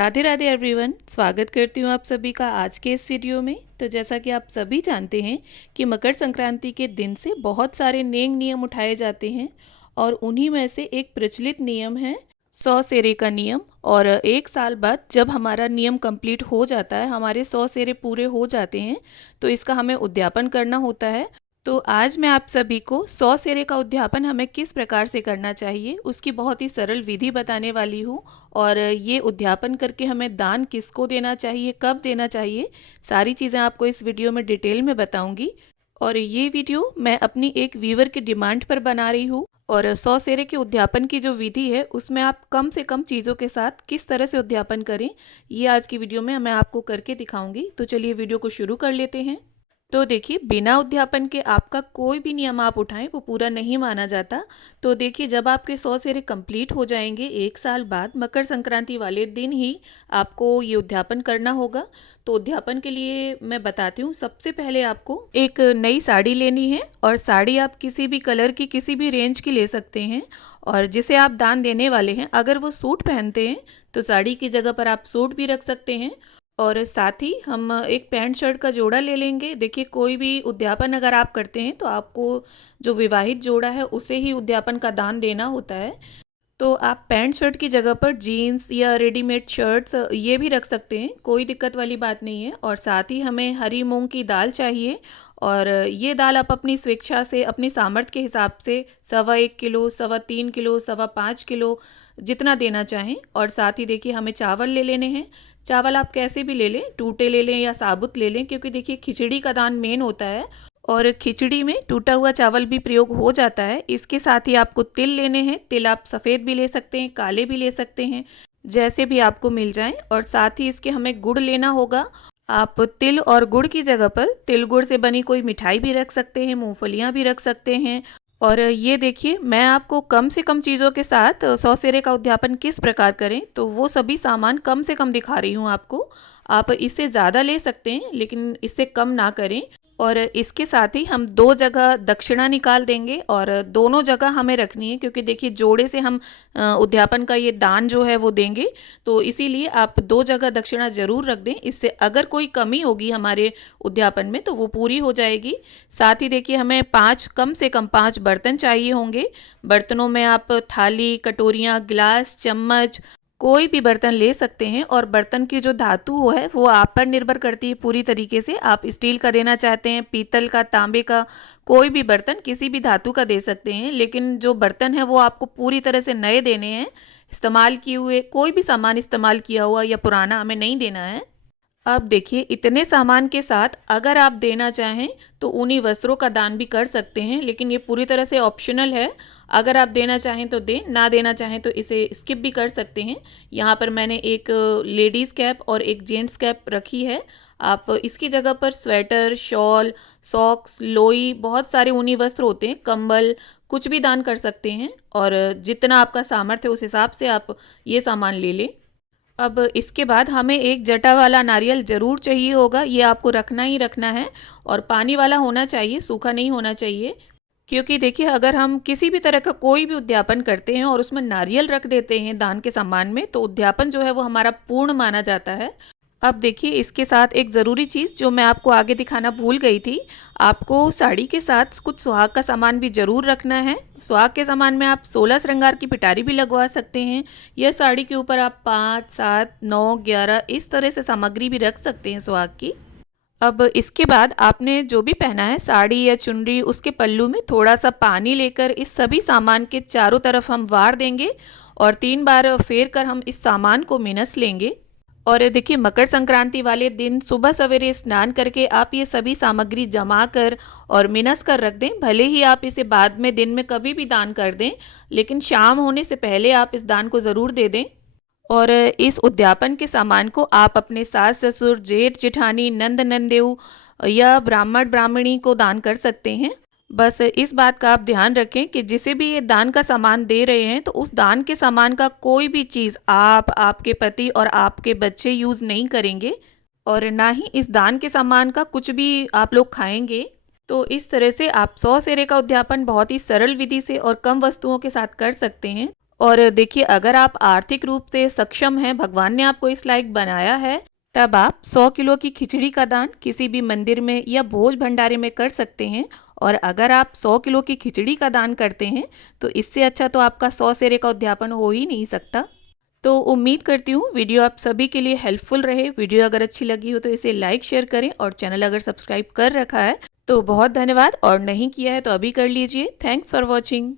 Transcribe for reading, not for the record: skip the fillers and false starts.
Radhe Radhe everyone, स्वागत करती हूँ आप सभी का आज के इस वीडियो में। तो जैसा कि आप सभी जानते हैं कि मकर संक्रांति के दिन से बहुत सारे नेम नियम उठाए जाते हैं और उन्हीं में से एक प्रचलित नियम है 100 सेरे का नियम। और एक साल बाद जब हमारा नियम कंप्लीट हो जाता है, हमारे 100 सेरे पूरे हो जाते हैं, तो इसका हमें उद्यापन करना होता है। तो आज मैं आप सभी को 100 सेरे का उद्यापन हमें किस प्रकार से करना चाहिए उसकी बहुत ही सरल विधि बताने वाली हूँ। और ये उद्यापन करके हमें दान किसको देना चाहिए, कब देना चाहिए, सारी चीज़ें आपको इस वीडियो में डिटेल में बताऊंगी। और ये वीडियो मैं अपनी एक व्यूअर की डिमांड पर बना रही हूँ। और 100 सेरे के उद्यापन की जो विधि है उसमें आप कम से कम चीज़ों के साथ किस तरह से उद्यापन करें, ये आज की वीडियो में मैं आपको करके दिखाऊंगी। तो चलिए वीडियो को शुरू कर लेते हैं। तो देखिए, बिना उद्यापन के आपका कोई भी नियम आप उठाएं वो पूरा नहीं माना जाता। तो देखिए, जब आपके 100 सेरे कंप्लीट हो जाएंगे एक साल बाद, मकर संक्रांति वाले दिन ही आपको ये उद्यापन करना होगा। तो उद्यापन के लिए मैं बताती हूँ। सबसे पहले आपको एक नई साड़ी लेनी है, और साड़ी आप किसी भी कलर की, किसी भी रेंज की ले सकते हैं। और जिसे आप दान देने वाले हैं, अगर वो सूट पहनते हैं तो साड़ी की जगह पर आप सूट भी रख सकते हैं। और साथ ही हम एक पैंट शर्ट का जोड़ा ले लेंगे। देखिए, कोई भी उद्यापन अगर आप करते हैं तो आपको जो विवाहित जोड़ा है उसे ही उद्यापन का दान देना होता है। तो आप पैंट शर्ट की जगह पर जीन्स या रेडीमेड शर्ट्स ये भी रख सकते हैं, कोई दिक्कत वाली बात नहीं है। और साथ ही हमें हरी मूंग की दाल चाहिए, और ये दाल आप अपनी स्वेच्छा से, अपनी सामर्थ्य के हिसाब से 1.25 किलो, 3.25 किलो, 5.25 किलो जितना देना चाहें। और साथ ही देखिए, हमें चावल ले लेने हैं। चावल आप कैसे भी ले लें, टूटे ले लें या साबुत ले लें, क्योंकि देखिए खिचड़ी का दान मेन होता है और खिचड़ी में टूटा हुआ चावल भी प्रयोग हो जाता है। इसके साथ ही आपको तिल लेने हैं। तिल आप सफ़ेद भी ले सकते हैं, काले भी ले सकते हैं, जैसे भी आपको मिल जाएं। और साथ ही इसके हमें गुड़ लेना होगा। आप तिल और गुड़ की जगह पर तिल गुड़ से बनी कोई मिठाई भी रख सकते हैं, मूंगफलियां भी रख सकते हैं। और ये देखिए, मैं आपको कम से कम चीज़ों के साथ 100 सेरे का उद्यापन किस प्रकार करें, तो वो सभी सामान कम से कम दिखा रही हूँ आपको। आप इससे ज़्यादा ले सकते हैं लेकिन इससे कम ना करें। और इसके साथ ही हम 2 जगह दक्षिणा निकाल देंगे, और दोनों जगह हमें रखनी है, क्योंकि देखिए जोड़े से हम उद्यापन का ये दान जो है वो देंगे। तो इसीलिए आप 2 जगह दक्षिणा ज़रूर रख दें। इससे अगर कोई कमी होगी हमारे उद्यापन में तो वो पूरी हो जाएगी। साथ ही देखिए, हमें 5, कम से कम 5 बर्तन चाहिए होंगे। बर्तनों में आप थाली, कटोरियाँ, गिलास, चम्मच, कोई भी बर्तन ले सकते हैं। और बर्तन की जो धातु है वो आप पर निर्भर करती है पूरी तरीके से। आप स्टील का देना चाहते हैं, पीतल का, तांबे का, कोई भी बर्तन, किसी भी धातु का दे सकते हैं। लेकिन जो बर्तन है वो आपको पूरी तरह से नए देने हैं। इस्तेमाल किए हुए कोई भी सामान इस्तेमाल किया हुआ या पुराना हमें नहीं देना है। अब देखिए, इतने सामान के साथ अगर आप देना चाहें तो उन्हीं वस्त्रों का दान भी कर सकते हैं, लेकिन ये पूरी तरह से ऑप्शनल है। अगर आप देना चाहें तो दें, ना देना चाहें तो इसे स्किप भी कर सकते हैं। यहाँ पर मैंने एक लेडीज़ कैप और एक जेंट्स कैप रखी है। आप इसकी जगह पर स्वेटर, शॉल, सॉक्स, लोई, बहुत सारे ऊनी वस्त्र होते हैं, कंबल, कुछ भी दान कर सकते हैं। और जितना आपका सामर्थ्य है उस हिसाब से आप ये सामान ले लें। अब इसके बाद हमें एक जटा वाला नारियल ज़रूर चाहिए होगा। ये आपको रखना ही रखना है, और पानी वाला होना चाहिए, सूखा नहीं होना चाहिए। क्योंकि देखिए, अगर हम किसी भी तरह का कोई भी उद्यापन करते हैं और उसमें नारियल रख देते हैं दान के सामान में, तो उद्यापन जो है वो हमारा पूर्ण माना जाता है। अब देखिए, इसके साथ एक ज़रूरी चीज़ जो मैं आपको आगे दिखाना भूल गई थी, आपको साड़ी के साथ कुछ सुहाग का सामान भी ज़रूर रखना है। सुहाग के सामान में आप 16 श्रृंगार की पिटारी भी लगवा सकते हैं, या साड़ी के ऊपर आप 5, 7, 9, 11 इस तरह से सामग्री भी रख सकते हैं सुहाग की। अब इसके बाद आपने जो भी पहना है, साड़ी या चुनरी, उसके पल्लू में थोड़ा सा पानी लेकर इस सभी सामान के चारों तरफ हम वार देंगे, और 3 बार फेर कर हम इस सामान को मिनस लेंगे। और देखिए, मकर संक्रांति वाले दिन सुबह सवेरे स्नान करके आप ये सभी सामग्री जमा कर और मिनस कर रख दें। भले ही आप इसे बाद में दिन में कभी भी दान कर दें, लेकिन शाम होने से पहले आप इस दान को ज़रूर दे दें। और इस उद्यापन के सामान को आप अपने सास ससुर, जेठ जेठानी, नंद नंदेऊ या ब्राह्मण ब्राह्मणी को दान कर सकते हैं। बस इस बात का आप ध्यान रखें कि जिसे भी ये दान का सामान दे रहे हैं, तो उस दान के सामान का कोई भी चीज़ आप, आपके पति और आपके बच्चे यूज़ नहीं करेंगे, और ना ही इस दान के सामान का कुछ भी आप लोग खाएंगे। तो इस तरह से आप 100 सेरे का उद्यापन बहुत ही सरल विधि से और कम वस्तुओं के साथ कर सकते हैं। और देखिए, अगर आप आर्थिक रूप से सक्षम हैं, भगवान ने आपको इस लायक बनाया है, तब आप 100 किलो की खिचड़ी का दान किसी भी मंदिर में या भोज भंडारे में कर सकते हैं। और अगर आप 100 किलो की खिचड़ी का दान करते हैं तो इससे अच्छा तो आपका 100 सेरे का उद्यापन हो ही नहीं सकता। तो उम्मीद करती हूँ वीडियो आप सभी के लिए हेल्पफुल रहे। वीडियो अगर अच्छी लगी हो तो इसे लाइक शेयर करें, और चैनल अगर सब्सक्राइब कर रखा है तो बहुत धन्यवाद, और नहीं किया है तो अभी कर लीजिए। Thanks for watching.